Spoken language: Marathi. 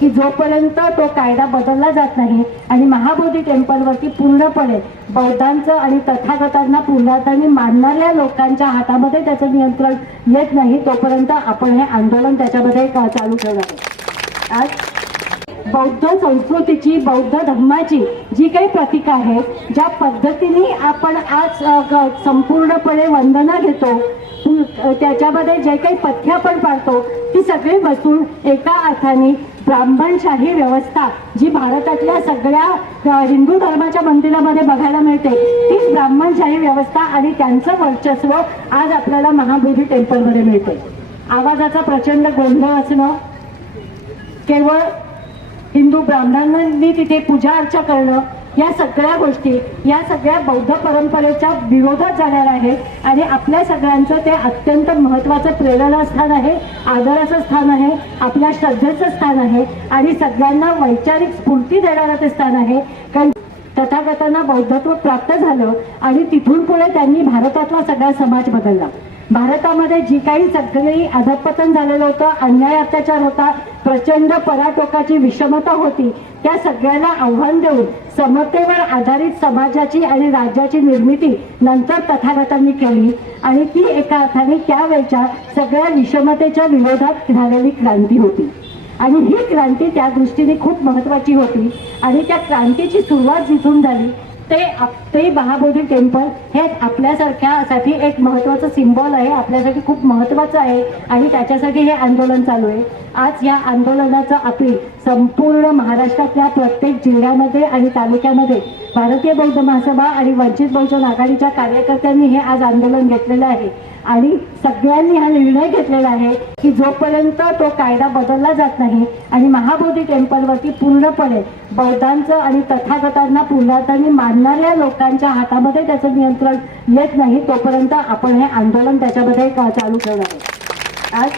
की जोपर्यंत तो कायदा बदलला जात नाही आणि महाबोधी टेम्पलवरती पूर्णपणे बौद्धांचं आणि तथागतांना पूर्णपणे मानणाऱ्या लोकांच्या हातामध्ये त्याचं नियंत्रण येत नाही तोपर्यंत आपण हे आंदोलन त्याच्यामध्ये चालू ठेवणार आहे। आज बौद्ध संस्कृतीची, बौद्ध धर्माची जी काही प्रतीक आहेत, ज्या पद्धतीने आपण आज संपूर्णपणे वंदना घेतो, त्याच्यामध्ये जे काही पथ्य आपण पाळतो, ती सगळी बसून एका अर्थाने ब्राह्मणशाही व्यवस्था जी भारतातल्या सगळ्या हिंदू धर्माच्या मंदिरामध्ये बघायला मिळते, ती ब्राह्मणशाही व्यवस्था आणि त्यांचं वर्चस्व आज आपल्याला महाबोधी टेम्पलमध्ये मिळते। आवाजाचा प्रचंड गोंधळ असणं, केवळ हिंदू ब्राह्मणांनी तिथे पूजा अर्चा करणं, या सगळ्या गोष्टी या सगळ्या बौद्ध परंपरेच्या विरोधात जाणार आहेत आणि आपल्या सगळ्यांचं ते अत्यंत महत्त्वाचं प्रेरणास्थान आहे, आदराचं स्थान आहे, आपल्या श्रद्धेचं स्थान आहे आणि सगळ्यांना वैचारिक स्फूर्ती देणारं ते स्थान आहे। कारण तथागतांना बौद्धत्व प्राप्त झालं आणि तिथून पुढे त्यांनी भारतातला सगळा समाज बदलला। भारतामध्ये जी काही सगळी अधःपतन झालेलं होतं, अन्याय अत्याचार होता, प्रचंड पराटोकाची विषमता होती, त्या सगळ्याला आव्हान देऊन समतेवर आधारित समाजाची आणि राज्याची निर्मिती नंतर तथागतांनी केली आणि ती एका अर्थाने त्यावेळच्या सगळ्या विषमतेच्या विरोधात झालेली क्रांती होती आणि ही क्रांती त्या दृष्टीने खूप महत्त्वाची होती आणि त्या क्रांतीची सुरुवात जिथून झाली ते महाबोधी टेम्पल हे आपल्यासारख्यासाठी एक महत्त्वाचं सिम्बॉल आहे, आपल्यासाठी खूप महत्त्वाचं आहे आणि त्याच्यासाठी हे आंदोलन चालू आहे। आज या आंदोलनाचं अपील संपूर्ण महाराष्ट्रातल्या प्रत्येक जिल्ह्यामध्ये आणि तालुक्यामध्ये भारतीय बौद्ध महासभा आणि वंचित बहुजन आघाडीच्या कार्यकर्त्यांनी हे आज आंदोलन घेतलेलं आहे आणि सगळ्यांनी हा निर्णय घेतलेला आहे की जोपर्यंत तो कायदा बदलला जात नाही आणि महाबोधी टेम्पलवरती पूर्णपणे बौद्धांचं आणि तथागतांना पूर्णपणे मानणाऱ्या लोकांच्या हातामध्ये त्याचं नियंत्रण येत नाही तोपर्यंत आपण हे आंदोलन त्याच्यामध्ये चालू ठेवणार आहे। आज